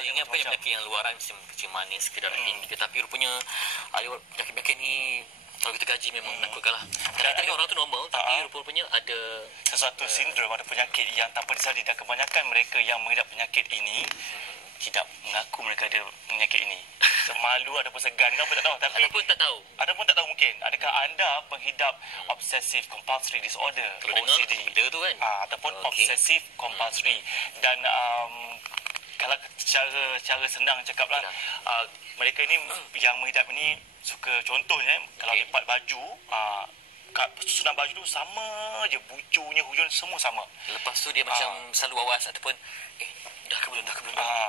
Kita ingat bukan penyakit yang luaran macam kecil manis, sekedar tinggi, tapi rupanya ada penyakit-penyakit ni kalau kita kaji memang menakutkan lah. Kadang kita tengok orang tu normal, tapi rupanya ada sesuatu sindrom atau penyakit yang tanpa disadari, dan kebanyakan mereka yang mengidap penyakit ini tidak mengaku mereka ada penyakit ini. Malu ataupun segan ke apa tak tahu, tapi ataupun tak tahu. Ataupun tak tahu mungkin. Adakah anda pengidap obsessive compulsory disorder, kalau OCD? Benda tu kan. Ataupun obsessive compulsory. Dan kalau secara senang cakaplah, mereka ni yang mengidap ini suka, contohnya kalau lipat baju, susunan baju tu sama je, bucunya, hujung semua sama. Lepas tu dia macam selalu awas ataupun dah ke belum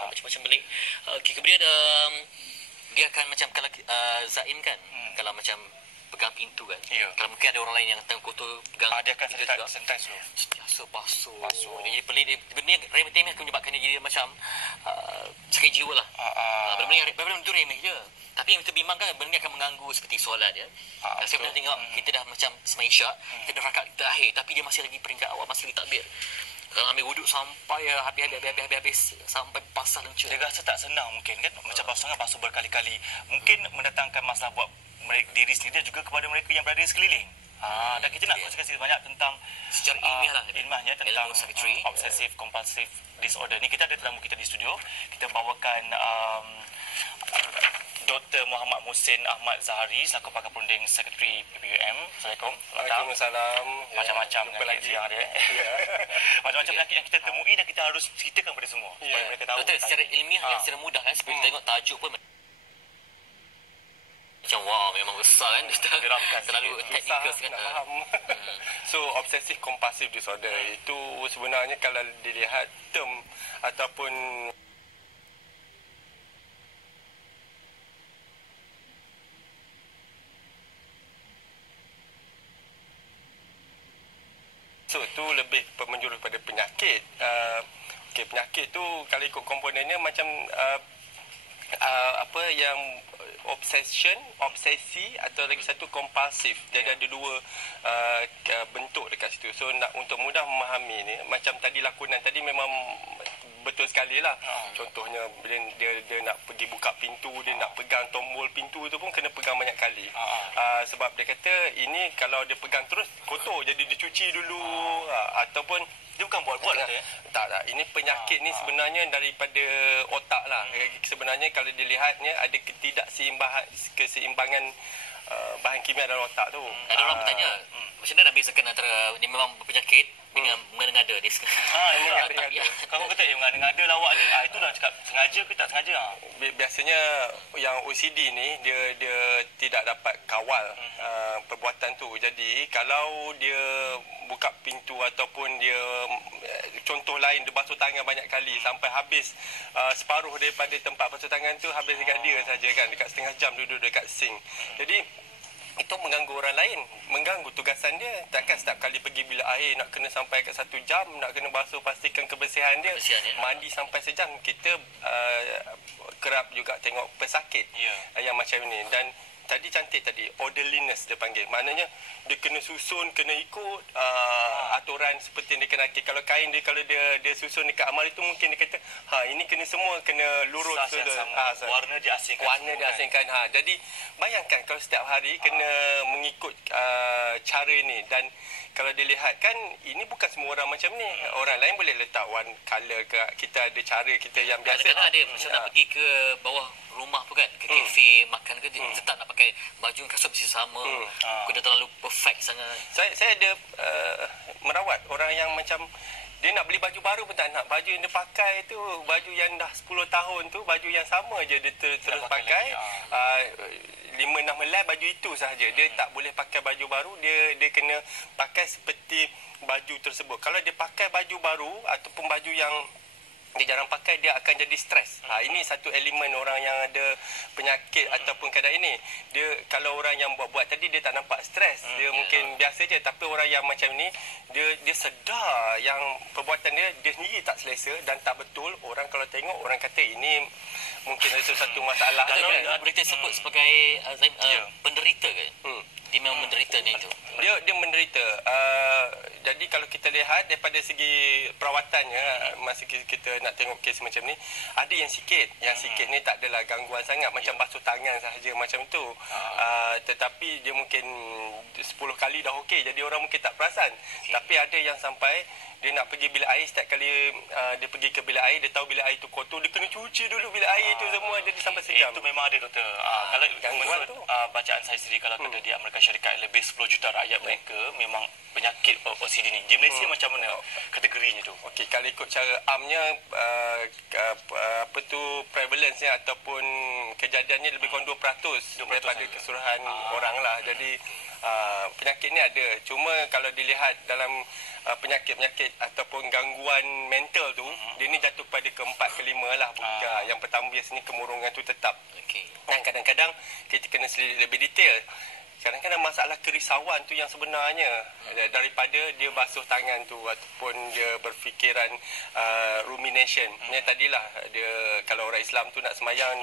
macam-macam belik. Okey, kemudian dia akan macam kalau Zaim kan, kalau macam pegang pintu kan, kalau mungkin ada orang lain yang tengah kotor pegang, dia akan sentai dulu, sentiasa basuh. Dia jadi pelik. Benda ni remeh-temeh akan menyebabkan dia jadi macam sakit jiwa lah. Benda tu remeh je, tapi yang kita bimbangkan benda ni akan mengganggu seperti solat ya. Saya pernah tengok kita dah macam sembahyang isyak, kita dah rakaat terakhir, tapi dia masih lagi peringkat awal, masih lagi takbir. Kalau ambil wuduk sampai habis sampai basah lencur. Dia rasa tak senang mungkin kan, macam basuh berkali-kali. Mungkin mendatangkan masalah buat mereka diri sendiri dan juga kepada mereka yang berada di sekeliling. Dan kita nak kongsikan sedikit banyak tentang secara ilmiahnya tentang obsessive compulsive disorder ni. Kita ada tetamu kita di studio. Kita bawakan Dr. Muhammad Muhsin Ahmad Zahari selaku pakar perunding Sekretari PPUM. Assalamualaikum. Waalaikumsalam. Macam-macam penyakit yang ada. Macam-macam penyakit yang kita temui dan kita harus ceritakan kepada semua supaya mereka tahu. Doktor, secara ilmiah yang secara mudah kan, seperti kita tengok tajuk pun macam wow, memang besar kan. Terlalu teknikal sangat. So obsessive compulsive disorder itu sebenarnya kalau dilihat term ataupun tu lebih menjurus pada penyakit. Penyakit tu kalau ikut komponennya macam apa yang obsesi atau lagi satu kompulsif. Jadi ada dua bentuk dekat situ. So untuk mudah memahami ni, macam tadi lakonan tadi memang betul sekali lah. Contohnya bila dia nak pergi buka pintu, dia nak pegang tombol pintu tu pun kena pegang banyak kali. Sebab dia kata ini kalau dia pegang terus kotor, jadi dia cuci dulu. Ataupun dia bukan buat-buat lah ya? Tak. Ini penyakit ni sebenarnya daripada otak lah. Sebenarnya kalau dilihatnya ada keseimbangan bahan kimia dalam otak tu. Ada orang bertanya, macam mana nak bezakan antara ni memang penyakit dengan mengada-ngada dia? Mengada-ngada. Kalau kata mengada-ngada lawak ni, itulah cakap sengaja ke tak sengaja? Biasanya yang OCD ni dia tidak dapat kawal perbuatan tu. Jadi kalau dia buka pintu ataupun dia contoh lain, dia basuh tangan banyak kali sampai habis separuh daripada tempat basuh tangan tu habis dekat dia saja kan, dekat setengah jam duduk dekat sink. Jadi itu mengganggu orang lain, mengganggu tugasan dia. Takkan setiap kali pergi bilik air nak kena sampai ke 1 jam, nak kena basuh, pastikan kebersihan dia. Mandi sampai sejam. Kita kerap juga tengok pesakit yang macam ni. Dan tadi cantik tadi, orderliness dia panggil. Maknanya dia kena susun, kena ikut aturan seperti yang dia kena. Kalau kain dia, kalau dia susun dekat amari tu, mungkin dia kata ini kena semua kena lurus, warna diasingkan. Jadi bayangkan kalau setiap hari kena mengikut cara ni. Dan kalau dilihat kan, ini bukan semua orang macam ni. Orang lain boleh letak warna color ke, kita ada cara kita yang biasa. Kadang-kadang ada macam nak pergi ke bawah rumah pun kan, ke kafe makan ke, tetap nak pakai baju kasut mesti sama. Kena terlalu perfect sangat. Saya ada merawat orang yang macam dia nak beli baju baru pun tak nak. Baju yang dia pakai tu, baju yang dah 10 tahun tu, baju yang sama je dia terus pakai. 5-6 helai baju itu sahaja. Dia tak boleh pakai baju baru. Dia kena pakai seperti baju tersebut. Kalau dia pakai baju baru ataupun baju yang dia jarang pakai, dia akan jadi stres. Ini satu elemen orang yang ada penyakit ataupun keadaan ini. Dia kalau orang yang buat-buat tadi dia tak nampak stres. Dia mungkin biasa je, tapi orang yang macam ni dia sedar yang perbuatan dia sendiri tak selesa dan tak betul. Orang kalau tengok, orang kata ini mungkin ada satu masalah. Kalau boleh kita sebut sebagai penderita ke? Dia memang menderita ni tu. Dia menderita. Jadi kalau kita lihat daripada segi perawatannya, masa kita nak tengok kes macam ni, ada yang sikit. Yang sikit ni tak adalah gangguan sangat, macam basuh tangan sahaja macam tu. Tetapi dia mungkin 10 kali dah okey, jadi orang mungkin tak perasan. Tapi ada yang sampai dia nak pergi bilik air, setiap kali dia pergi ke bilik air, dia tahu bilik air tu kotor, dia kena cuci dulu bilik air tu semua, jadi sampai sejam. Itu memang ada, doktor. Kalau menurut bacaan saya sendiri, kalau kata di Amerika Syarikat lebih 10 juta rakyat mereka memang penyakit OCD ni. Di Malaysia macam mana kategorinya tu? Okey, kalau ikut cara amnya, prevalence-nya ataupun kejadiannya lebih kurang 2% daripada keseluruhan orang lah. Jadi penyakit ni ada. Cuma kalau dilihat dalam penyakit-penyakit ataupun gangguan mental tu, dia ni jatuh pada ke-4 ke-5 lah. Yang pertama biasanya kemurungan tu tetap. Dan kadang-kadang kita kena selidik lebih detail. Kadang-kadang masalah kerisauan tu yang sebenarnya, daripada dia basuh tangan tu ataupun dia berfikiran rumination. Yang tadilah dia, kalau orang Islam tu nak sembahyang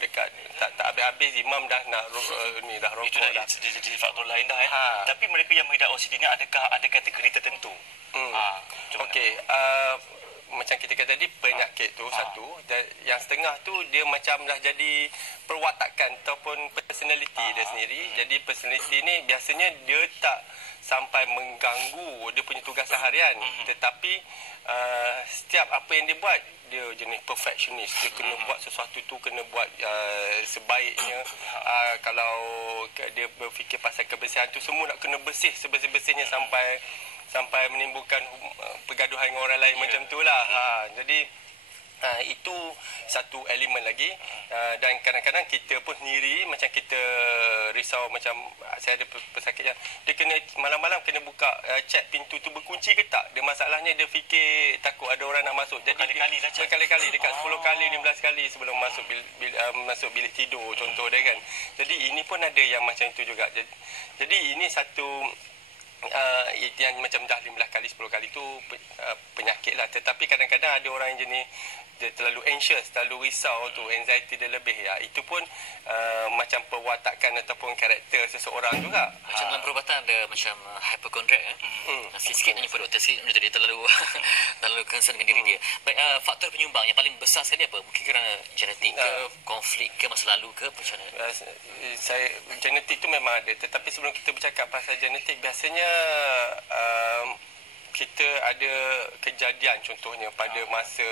dekat tak habis-habis imam dah nak dah rokok. Itu dah jadi faktor lain dah. Tapi mereka yang mengidap OCD ni adakah ada kategori tertentu? Okey, macam kita kata tadi, penyakit tu satu, dan yang setengah tu dia macam dah jadi perwatakan ataupun personality dia sendiri. Jadi personality ni biasanya dia tak sampai mengganggu dia punya tugas seharian, tetapi setiap apa yang dia buat, dia jenis perfectionist. Dia kena buat sesuatu tu, kena buat sebaiknya. Kalau dia berfikir pasal kebersihan tu, semua nak kena bersih sebersih-bersihnya sampai menimbulkan pergaduhan dengan orang lain macam tu lah. Jadi itu satu elemen lagi. Dan kadang-kadang kita pun sendiri macam kita risau, macam saya ada pesakit yang dia kena malam-malam kena buka cek pintu tu berkunci ke tak. Dia masalahnya dia fikir takut ada orang nak masuk. Jadi berkali-kali dekat 10 kali 15 kali sebelum masuk bilik tidur contoh dia kan. Jadi ini pun ada yang macam itu juga. Jadi ini satu yang macam dah 15 kali 10 kali tu penyakit lah. Tetapi kadang-kadang ada orang yang jenis dia terlalu anxious, terlalu risau tu, anxiety dia lebih ya. Itu pun macam perwatakan ataupun karakter seseorang juga. Macam dalam perubatan ada macam hypochondriac sikit nak jumpa doktor sikit dia terlalu terlalu concern dengan diri dia. Baik, faktor penyumbang yang paling besar sekali apa? Mungkin kerana genetik ke, konflik ke, masa lalu ke, macam mana? Genetik tu memang ada, tetapi sebelum kita bercakap pasal genetik, biasanya kita ada kejadian, contohnya pada masa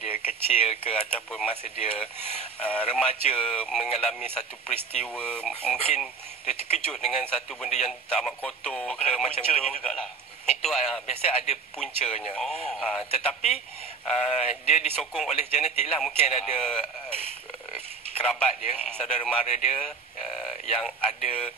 dia kecil ke ataupun masa dia remaja mengalami satu peristiwa, mungkin dia terkejut dengan satu benda yang tak amat kotor ke macam tu. Itu biasa ada puncanya. Tetapi dia disokong oleh genetik lah. Mungkin ada kerabat dia, saudara mara dia yang ada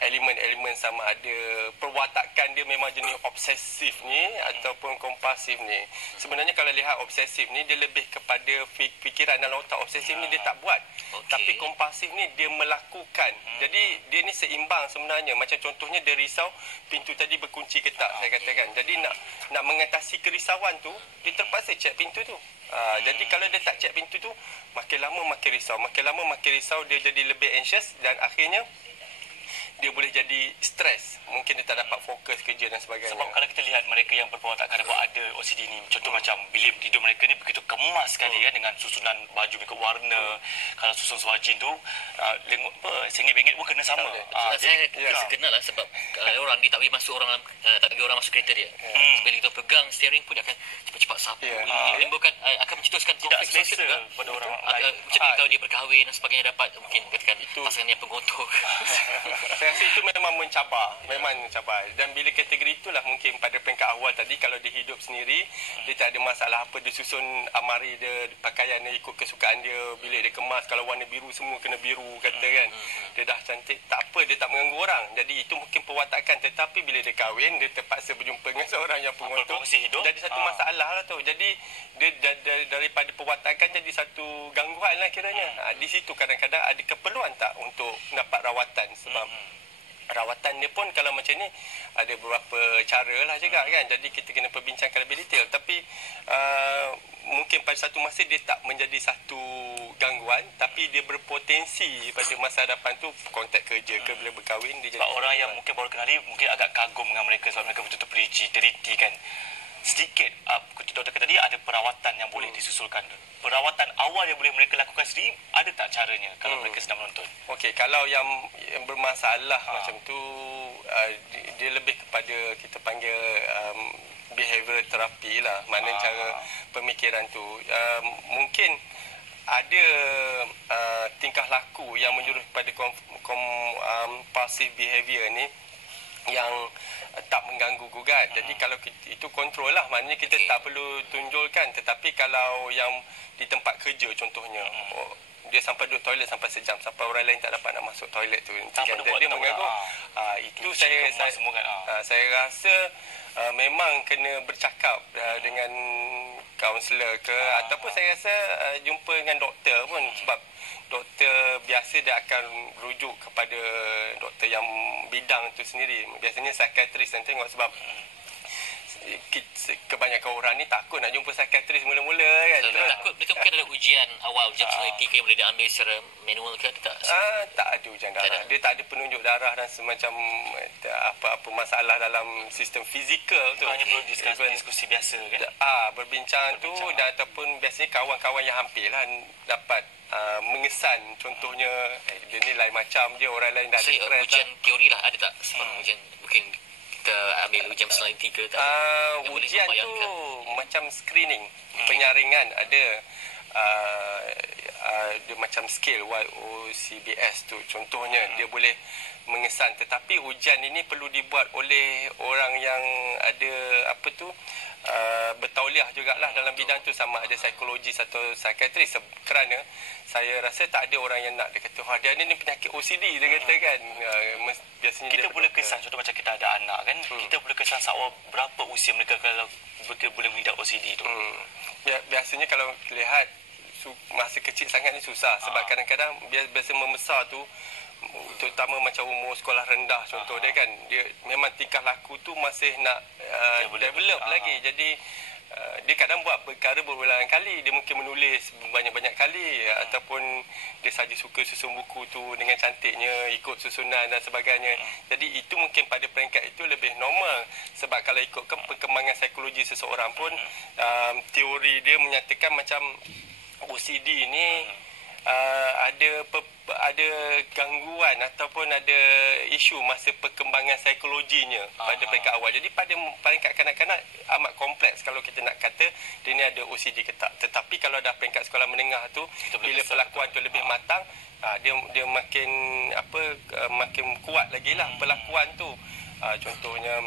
elemen-elemen sama ada perwatakan dia memang jenis obsesif ni ataupun kompulsif ni. Sebenarnya kalau lihat obsesif ni, dia lebih kepada fikiran dalam otak. Obsesif ni dia tak buat. Tapi kompulsif ni dia melakukan. Jadi dia ni seimbang sebenarnya. Macam contohnya dia risau pintu tadi berkunci ke tak, saya katakan. Jadi nak mengatasi kerisauan tu, dia terpaksa cek pintu tu. Jadi kalau dia tak cek pintu tu, makin lama makin risau. Makin lama makin risau, dia jadi lebih anxious dan akhirnya dia boleh jadi stres. Mungkin dia tak dapat fokus kerja dan sebagainya. Sebab kalau kita lihat mereka yang berperwatakan ada OCD ni, contoh macam bilik tidur mereka ni begitu kemas sekali dengan susunan baju mengikut warna. Kalau susun swajin tu sengit-bengit pun kena sama. Saya kenal lah sebab orang dia tak boleh masuk tak bagi orang masuk kereta dia. Bila kita pegang steering pun dia akan cepat-cepat sapu. Menimbulkan akan mencetuskan tidak konflik selesa pada orang lain. Macam ni kalau dia berkahwin dan sebagainya, dapat mungkin katakan pasangan yang pengotor. Saya rasa itu memang mencabar. Dan bila kategori itulah mungkin pada peringkat awal tadi, kalau dia hidup sendiri, dia tak ada masalah apa, dia susun amari dia, pakaian dia ikut kesukaan dia, bilik dia kemas, kalau warna biru semua kena biru kata kan. Dia dah cantik, tak apa, dia tak mengganggu orang. Jadi itu mungkin perwatakan. Tetapi bila dia kahwin, dia terpaksa berjumpa dengan seorang yang pengotor, jadi satu masalah lah tu. Jadi dia daripada perwatakan jadi satu gangguan lah kiranya. Di situ kadang-kadang ada keperluan tak untuk dapat rawatan sebab rawatan dia pun kalau macam ni ada beberapa cara lah juga kan. Jadi kita kena perbincangkan lebih detail. Tapi mungkin pada satu masa dia tak menjadi satu gangguan, tapi dia berpotensi pada masa hadapan tu konteks kerja ke bila berkahwin dia sebab orang yang mungkin baru kenali mungkin agak kagum dengan mereka sebab mereka betul-betul perici, teliti kan. Sedikit doktor kata tadi ada perawatan yang boleh disusulkan. Perawatan awal yang boleh mereka lakukan sendiri, ada tak caranya kalau mereka sedang menonton? Okey, kalau yang bermasalah macam tu dia lebih kepada kita panggil behaviour therapy lah. Maknanya cara pemikiran tu mungkin ada tingkah laku yang menjurus kepada compulsive behaviour ni yang tak mengganggu gugat. Jadi kalau itu kontrol lah, maknanya kita tak perlu tunjulkan. Tetapi kalau yang di tempat kerja contohnya, dia sampai duduk toilet sampai sejam, sampai orang lain tak dapat nak masuk toilet tu, kan, dia mengganggu. Itu saya rasa memang kena bercakap dengan kaunselor ke, ataupun saya rasa jumpa dengan doktor pun, sebab doktor biasa dia akan rujuk kepada doktor yang bidang tu sendiri. Biasanya psikiatris yang tengok, sebab kebanyakan orang ni takut nak jumpa psikiatris mula-mula kan. Takut mereka mungkin ada ujian awal, ujian personality ke yang boleh diambil secara manual ke tak? Tak ada ujian darah. Dia tak ada penunjuk darah dan semacam apa-apa masalah dalam sistem fizikal tu. Hanya perlu diskusi biasa kan. Berbincang tu dan ataupun biasanya kawan-kawan yang hampir lah dapat mengesan. Contohnya dia ni lain macam je, orang lain dah ada stres. Ujian teori lah ada tak? Ujian mungkin kita ambil ujian personality ke tak? Ujian tu macam screening, penyaringan ada. Dia macam scale YOCBS tu contohnya, dia boleh mengesan. Tetapi ujian ini perlu dibuat oleh orang yang ada bertauliah jugalah dalam bidang tu, sama ada psikologis atau psikiatris. Kerana saya rasa tak ada orang yang nak dia kata dia ni penyakit OCD, dia kata kan. Biasanya kita boleh kesan, contoh macam kita ada anak kan, kita boleh kesan seawal berapa usia mereka kalau betul boleh mengidap OCD tu. Biasanya kalau lihat masa kecil sangat ni susah, sebab kadang-kadang biasa membesar tu, terutama macam umur sekolah rendah contoh dia kan, dia memang tingkah laku tu masih nak develop lagi. Jadi dia kadang buat perkara berulang kali, dia mungkin menulis banyak-banyak kali, ataupun dia saja suka susun buku tu dengan cantiknya, ikut susunan dan sebagainya. Jadi itu mungkin pada peringkat itu lebih normal, sebab kalau ikutkan perkembangan psikologi seseorang pun teori dia menyatakan macam OCD ni ada gangguan ataupun ada isu masa perkembangan psikologinya pada peringkat awal. Jadi pada peringkat kanak-kanak amat kompleks kalau kita nak kata dia ni ada OCD ke tak. Tetapi kalau dah peringkat sekolah menengah tu, bila pelakuan tu lebih matang, dia makin makin kuat lagi lah pelakuan tu. Contohnya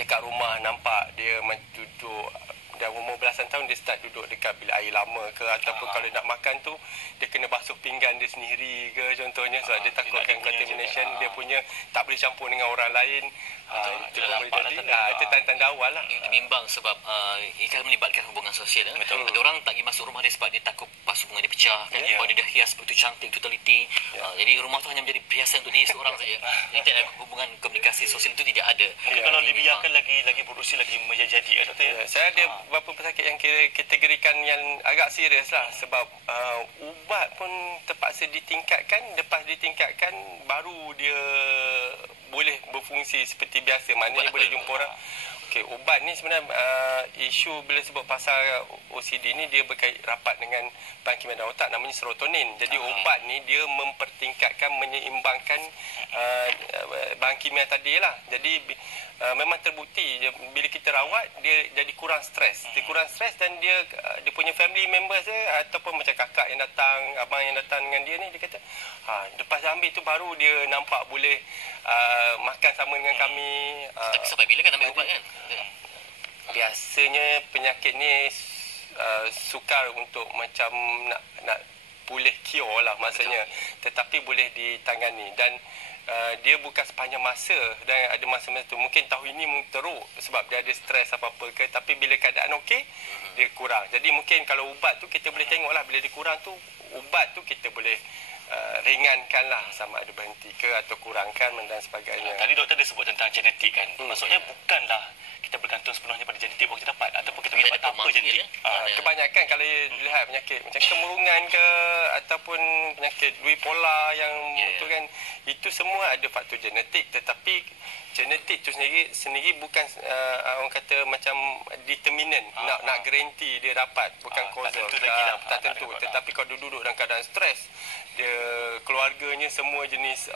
dekat rumah nampak dia duduk dah umur belasan tahun, dia start duduk dekat bilik air lama ke, ataupun kalau nak makan tu dia kena basuh pinggan dia sendiri ke contohnya, sebab dia takutkan contamination, dia punya tak boleh campur dengan orang lain. Itu boleh jadi itu tanda-tanda awal lah. Dia bimbang sebab ia kan melibatkan hubungan sosial. Ada orang tak pergi masuk rumah dia sebab dia takut pasu bunga dia pecah kan. Kalau dia dah hias begitu cantik, tu teliti, jadi rumah tu hanya menjadi perhiasan untuk dia seorang saja. Jadi tak ada hubungan komunikasi sosial itu tidak ada. Mungkin kalau dibiarkan lagi berusia lagi menjadi saya ada beberapa pesakit yang kategorikan yang agak serius lah, sebab ubat pun terpaksa ditingkatkan. Lepas ditingkatkan baru dia boleh berfungsi seperti biasa, maknanya boleh jumpa orang. Okey, ubat ni sebenarnya isu bila sebut pasal OCD ni, dia berkait rapat dengan bahan kimia dalam otak namanya serotonin. Jadi ubat ni dia mempertingkatkan, menyeimbangkan bahan kimia tadi lah. Jadi memang terbukti bila kita rawat dia jadi kurang stres. Dia kurang stres dan dia punya family members dia, ataupun macam kakak yang datang, abang yang datang dengan dia ni, dia kata lepas ambil tu baru dia nampak boleh makan sama dengan kami. Tapi sampai bila kan ambil ubat kan? Biasanya penyakit ni sukar untuk macam nak pulih cure lah masanya. Tetapi boleh ditangani dan dia bukan sepanjang masa, dan ada masa-masa tu mungkin tahun ini teruk sebab dia ada stres apa-apa ke, tapi bila keadaan okey dia kurang. Jadi mungkin kalau ubat tu kita boleh tengok lah, bila dia kurang tu ubat tu kita boleh ringankanlah, sama ada berhenti ke atau kurangkan dan sebagainya. Tadi doktor dia sebut tentang genetik kan. Maksudnya bukanlah kita bergantung sepenuhnya pada genetik bahawa kita dapat, ataupun kita dapat apa genetik. Kebanyakan kalau lihat penyakit macam kemurungan ke ataupun penyakit bipolar yang itu kan, itu semua ada faktor genetik, tetapi genetik tu sendiri bukan orang kata macam determinant, nak guarantee dia dapat, bukan causal, tak tentu. Tetapi kalau duduk dalam keadaan stres, dia keluarganya semua jenis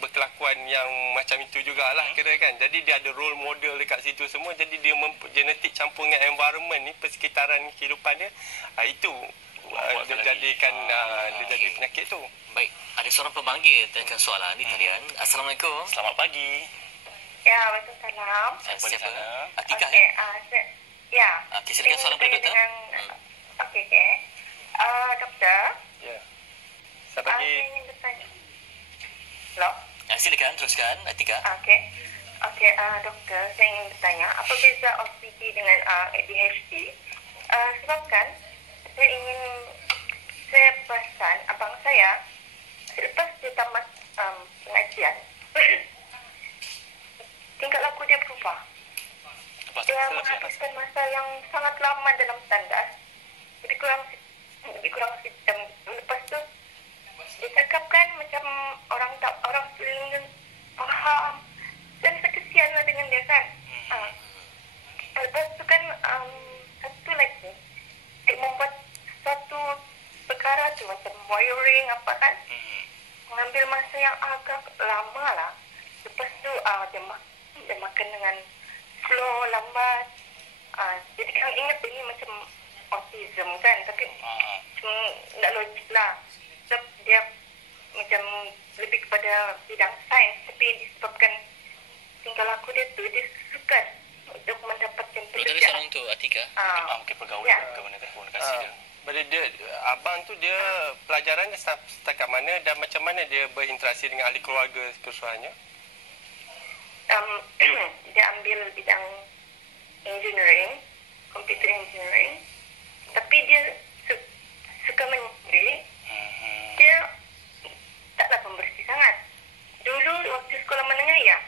berkelakuan yang macam itu jugalah kira kan. Jadi dia ada role model dekat situ semua. Jadi dia genetik campur dengan environment ni, persekitaran kehidupan dia, itu dia jadikan dia jadi penyakit tu. Baik, ada seorang pemanggil tanyakan soalan ni talian. Assalamualaikum. Selamat pagi. Ya, Waalaikumsalam. Siapa? Atika. Okey, ya. Okey, silakan soalan pada doktor. Okey. Doktor. Ya. Saya bagi. Saya ingin bertanya. Hello? Silakan teruskan Atika. Okey, doktor, saya ingin bertanya, apa beza OCD dengan ADHD? Sebabkan saya perasan abang saya selepas dia tamat pengajian, tingkah laku dia berubah. Dia menghabiskan masa yang sangat lama dalam tandas, lebih kurang sejam. Lepas tu dia cakapkan macam orang sekeliling faham, dan saya kesianlah dengan dia kan. Lepas tu kan satu lagi, dia membuat satu perkara tu macam wiring apa kan, mengambil masa yang agak lama lah. Lepas tu dia makan dengan slow, lambat. Jadi kan ingat ini macam autism kan, tapi tak logik lah. Sebab dia macam lebih kepada bidang sains, tapi disebabkan tingkah laku dia tu, dia suka untuk mendapatkan Doktor pekerjaan. salam tu Atika. Mungkin pergaulan komunikasi dia. Pada dia, abang tu dia pelajaran dia setakat mana dan macam mana dia berinteraksi dengan ahli keluarga kesusahannya? Dia ambil bidang engineering, computer engineering, tapi dia suka menyendiri. Dia taklah pembersih sangat. Dulu waktu sekolah menengah ya,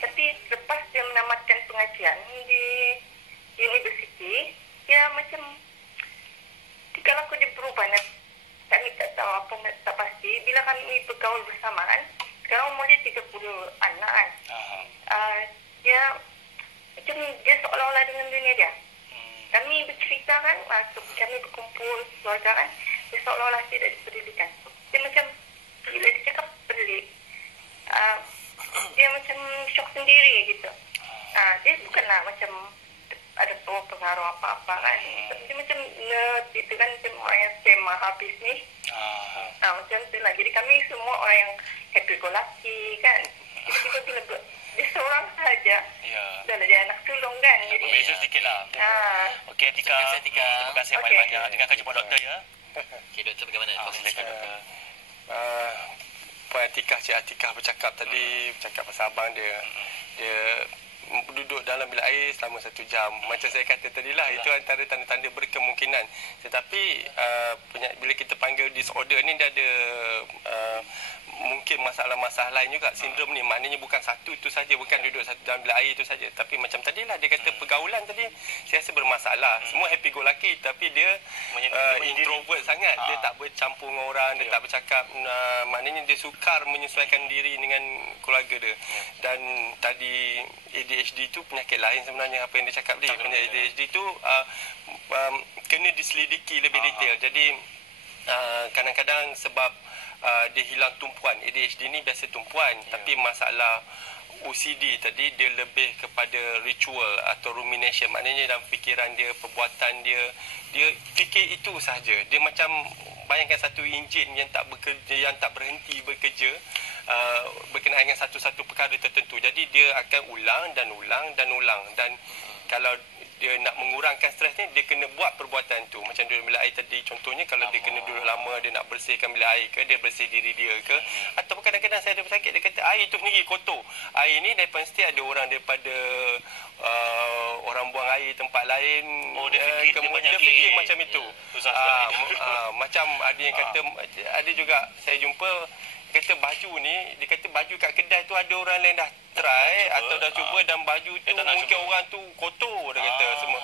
tapi lepas dia menamatkan pengajian di universiti, dia macam kalau aku dia berubah, kami tak tahu apa, tak pasti. Bila kami bergaul bersama kan, sekarang umur dia 30 anak kan. Dia macam dia seolah-olah dengan dunia dia. Kami bercerita kan, kami berkumpul keluarga kan, dia seolah-olah tidak dipedulikan. Dia macam, bila dia cakap pelik, dia macam syok sendiri gitu. Dia bukanlah macam ada pengaruh apa-apa kan. Dia macam itu kan, macam orang yang sema habis ni. Macam tu lah. Jadi kami semua orang yang happy go lucky kan. Tiba-tiba bila dia seorang sahaja. Dah lah dia anak sulung kan. Jadi Berbeza sedikit lah. Okey Atika. Terima kasih banyak-banyak. Dengarkan jumpa doktor ya. Okey doktor, bagaimana? Silakan doktor. Puan Cik Atikah bercakap tadi, bercakap pasal abang dia. Dia duduk dalam bilik air selama 1 jam. Macam saya kata tadilah, itu antara tanda-tanda berkemungkinan. Tetapi bila kita panggil disorder ni, dia ada mungkin masalah-masalah lain juga. Sindrom ni maknanya bukan satu tu saja, bukan duduk dalam bilik air tu saja. Tapi macam tadilah dia kata pergaulan tadi, saya rasa bermasalah. Semua happy go lucky, tapi dia introvert sangat. Dia tak bercampur dengan orang, dia tak bercakap. Maknanya dia sukar menyesuaikan diri dengan keluarga dia. Dan tadi ADHD tu penyakit lain sebenarnya, apa yang dia cakap tadi. Penyakit ADHD tu kena diselidiki lebih detail. Jadi kadang-kadang sebab dia hilang tumpuan. ADHD ni biasa tumpuan, tapi masalah OCD tadi dia lebih kepada ritual atau rumination. Maknanya dalam fikiran dia, perbuatan dia fikir itu sahaja. Dia macam bayangkan satu enjin yang tak bekerja, yang tak berhenti bekerja berkenaan dengan satu-satu perkara tertentu. Jadi dia akan ulang dan ulang dan ulang. Dan kalau dia nak mengurangkan stres ni, dia kena buat perbuatan tu. Macam duduk bilik air tadi, contohnya kalau dia kena duduk lama, dia nak bersihkan bilik air ke, dia bersih diri dia ke, ataupun kadang-kadang saya ada pesakit, dia kata air tu sendiri kotor. Air ni daripada mesti ada orang daripada orang buang air tempat lain, kemudian dia fikir macam itu. Macam ada yang kata, ada juga saya jumpa kata baju ni, dia kata baju kat kedai tu ada orang lain dah try atau dah cuba dan baju tu mungkin orang tu kotor, dia kata semua.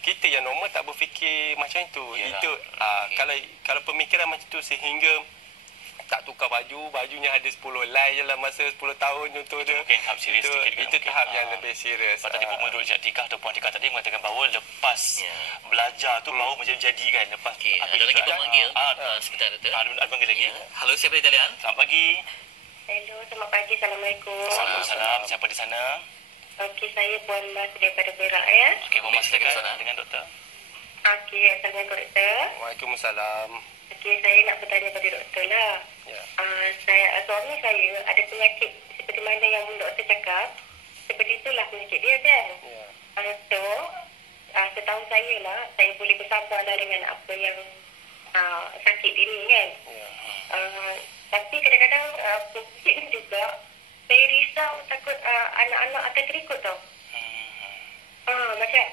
Kita yang normal tak berfikir macam itu. Itu kalau pemikiran macam tu sehingga tak tukar baju, bajunya ada 10 helai je lah masa 10 tahun contoh dia. Mungkin tahap serius sikit kan. Itu tahap yang lebih serius. Tadi pun menurut Cik Tika ataupun Tika tadi mengatakan bahawa lepas belajar tu baru menjadi kan. Lepas ada lagi pemanggil sekitar Doktor. Ada panggil lagi. Halo, siapa di talian? Selamat pagi. Hello, selamat pagi. Assalamualaikum. Waalaikumsalam. Siapa di sana? Okey, saya Puan Mas daripada Perak ya. Okey, Puan silakan dengan doktor. Okey, Assalamualaikum Doktor. Waalaikumsalam. Okey, saya nak bertanya pada doktor lah. Suami saya ada penyakit seperti mana yang doktor cakap. Seperti itulah penyakit dia kan. So, setahu saya lah, saya boleh bersabar lah dengan apa yang sakit ini kan. Tapi kadang-kadang penyakit ni juga, saya risau takut anak-anak akan terikut tau. Macam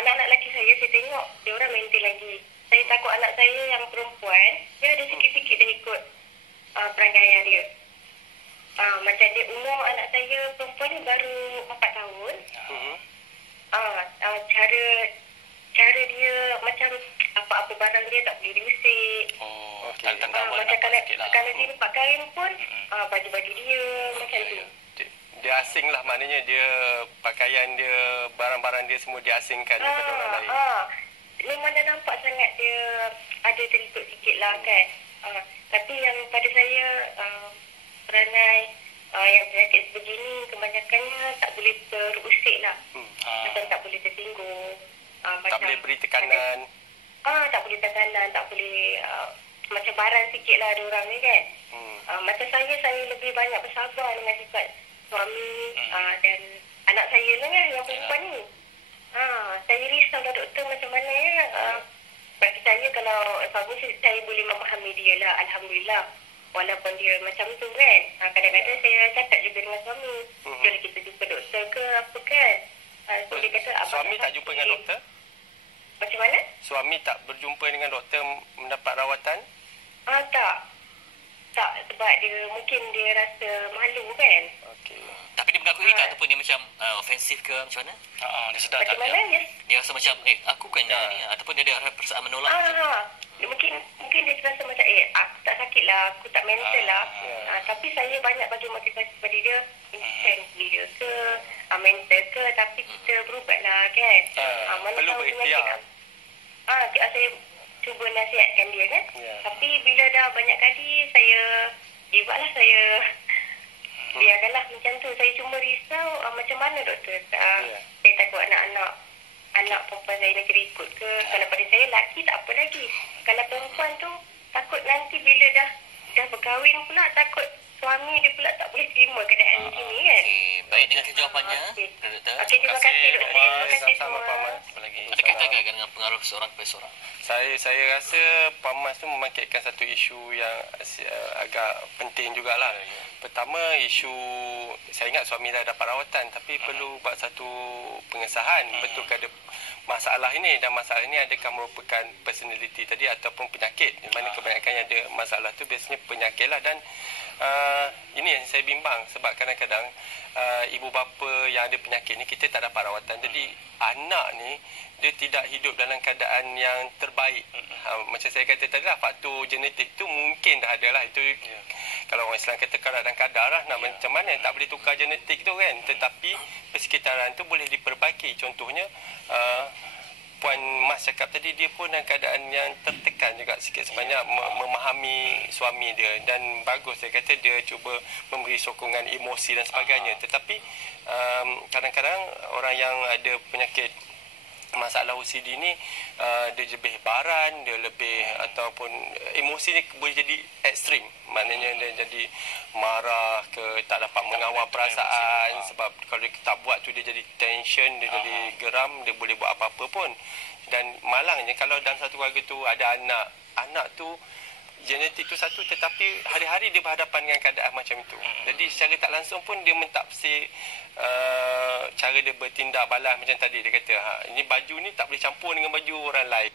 anak-anak lelaki saya tengok dia orang mental lagi. Saya takut anak saya yang perempuan, dia ada sikit-sikit dia ikut perangai dia. Macam dia umur anak saya perempuan ni baru 4 tahun. Cara dia macam apa-apa barang dia tak boleh diusik. Macam kalau dia lepas kain pun baju-baju dia macam tu. Dia asing lah, maknanya dia pakaian dia, barang-barang dia semua diasingkan daripada orang lain. Memang dah nampak sangat dia ada terikut sikit lah kan. Tapi yang pada saya perangai yang penyakit sebegini kebanyakannya tak boleh terusik lah. Macam tak boleh tersinggung. Tak boleh beri tekanan. Tak boleh tekanan, tak boleh macam barang sikit lah ada orang ni kan. Macam saya lebih banyak bersabar dengan sifat suami dan anak saya lah kan yang perempuan ni. Saya risau lah doktor macam mana ya. Bagi saya kalau suami saya boleh memahami dia lah, Alhamdulillah. Walaupun dia macam tu kan. Kadang-kadang saya cakap juga dengan suami. Jom kita jumpa doktor ke apa kan. So dia kata, suami tak jumpa dengan doktor? Macam mana? Suami tak berjumpa dengan doktor mendapat rawatan? Tak, sebab dia mungkin dia rasa malu kan. Okey. Tapi dia mengakui tak ataupun dia macam ofensif ke macam mana? Dia sedar tak? Macam mana ya? Dia rasa macam aku kan ni ataupun dia ada perasaan menolak. Mungkin dia rasa macam aku tak sakit lah, aku tak mental lah. Tapi saya banyak bagi motivasi kepada dia, intensely dia ke, mental ke, tapi kita berubat lah kan. Perlu berikhtiar. Saya cuba nasihatkan dia kan. Tapi bila dah banyak kali saya give up lah, saya biarkanlah macam tu. Saya cuma risau macam mana doktor. Saya takut anak perempuan saya ni terikut ke. Kalau pada saya lelaki tak apa lagi. Kalau perempuan tu takut nanti bila dah berkahwin pula, takut suami dia pula tak boleh terima keadaan macam ni kan. Baik, dengan jawapannya doktor. Terima kasih doktor. Terima kasih semua. Ada kaitan dengan pengaruh seorang kepada seorang? Saya rasa Puan Mas tu membangkitkan satu isu yang agak penting jugalah. Pertama, isu saya ingat suami dah dapat rawatan tapi perlu buat satu pengesahan betul ke ada masalah ini, dan masalah ini adakah merupakan personality tadi ataupun penyakit, di mana kebanyakan yang ada masalah tu biasanya penyakit lah. Dan ini yang saya bimbang sebab kadang-kadang ibu bapa yang ada penyakit ni kita tak dapat rawatan, jadi anak ni dia tidak hidup dalam keadaan yang terbaik. Macam saya kata tadi lah, faktor genetik tu mungkin dah ada lah. Itu kalau orang Islam kata kadar dan kadar lah, macam mana tak boleh tukar genetik tu kan. Tetapi persekitaran tu boleh diperbaiki. Contohnya Puan Mas cakap tadi, dia pun dalam keadaan yang tertekan juga sikit sebanyak memahami suami dia, dan bagus saya kata dia cuba memberi sokongan emosi dan sebagainya. Tetapi kadang-kadang orang yang ada penyakit masalah OCD ni dia lebih baran, dia lebih ataupun emosi ni boleh jadi ekstrim. Maknanya dia jadi marah ke, tak dapat mengawal perasaan, sebab kalau dia tak buat tu dia jadi tension, dia jadi geram, dia boleh buat apa-apa pun. Dan malangnya kalau dalam satu keluarga tu ada anak tu genetik tu satu, tetapi hari-hari dia berhadapan dengan keadaan macam itu. Jadi secara tak langsung pun dia mentafsir cara dia bertindak balas. Macam tadi dia kata, ini baju ni tak boleh campur dengan baju orang lain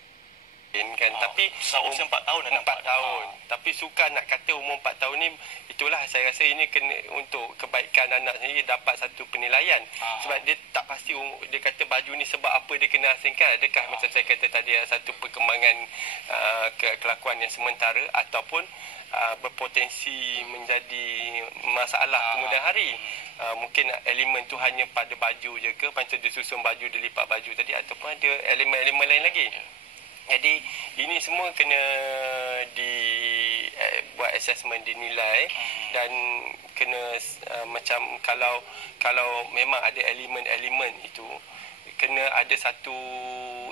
kan. Tapi usia 4 tahun 4 tahun. Tapi suka nak kata umur 4 tahun ni, itulah saya rasa ini kena untuk kebaikan anak sendiri dapat satu penilaian. Sebab dia tak pasti dia kata baju ni sebab apa dia kena asingkan. Adakah macam saya kata tadi satu perkembangan kelakuan yang sementara ataupun berpotensi menjadi masalah kemudian hari. Mungkin elemen tu hanya pada baju je ke, macam dia susun baju, dia lipat baju tadi, ataupun ada elemen-elemen lain lagi. Jadi ini semua kena buat assessment, dinilai, dan kena macam kalau memang ada elemen-elemen itu, kena ada satu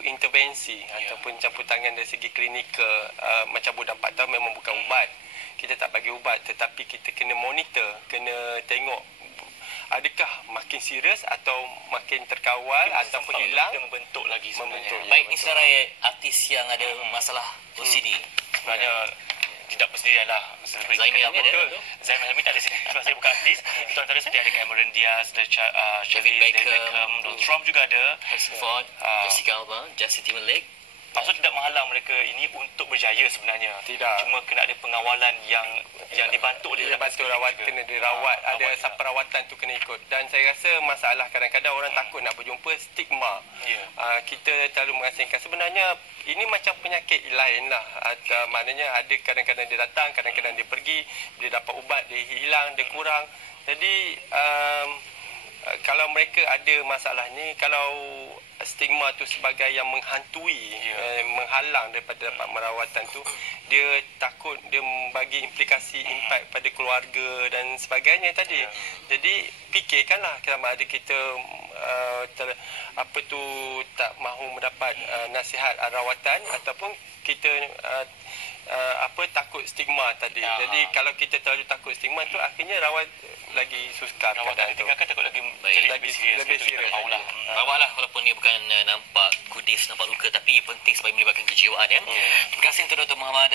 intervensi ataupun campur tangan dari segi klinikal. Macam budak 4 tahun memang bukan ubat, kita tak bagi ubat, tetapi kita kena monitor, kena tengok adakah makin serius atau makin terkawal ataupun hilang, membentuk lagi sebenarnya. Baik, ni saudara artis yang ada masalah OCD. Sebenarnya tidak bersendirian lah. Zaimi apa dia? Zaimi tak ada sini. Sebab saya bukan artis. Itu antara sedia ada Cameron Diaz, David Beckham, Donald Trump juga ada, Harrison Ford, Jessica Alba, Justin Timberlake. Maksud tidak menghalang mereka ini untuk berjaya sebenarnya. Tidak. Cuma kena ada pengawalan yang dibantu oleh kena dirawat, ada perawatan tu kena ikut. Dan saya rasa masalah kadang-kadang orang takut nak berjumpa, stigma. Kita terlalu mengasingkan. Sebenarnya ini macam penyakit lain lah. Maknanya ada kadang-kadang dia datang, kadang-kadang dia pergi, dia dapat ubat, dia hilang, dia kurang. Jadi kalau mereka ada masalah ni, kalau stigma tu sebagai yang menghantui, menghalang daripada dapat merawatan tu, dia takut, dia bagi implikasi impak pada keluarga dan sebagainya tadi. Jadi fikirkanlah sama ada kita tak mahu mendapat nasihat rawatan, ataupun kita takut stigma tadi. Jadi kalau kita terlalu takut stigma tu, akhirnya rawat lagi sukar rawatan tu. Kan takut lagi jadi lebih serius. Rawatlah walaupun dia bukan nampak kudis, nampak luka, tapi penting supaya melibatkan kejiwaan ya. Terima kasih untuk Dr. Muhammad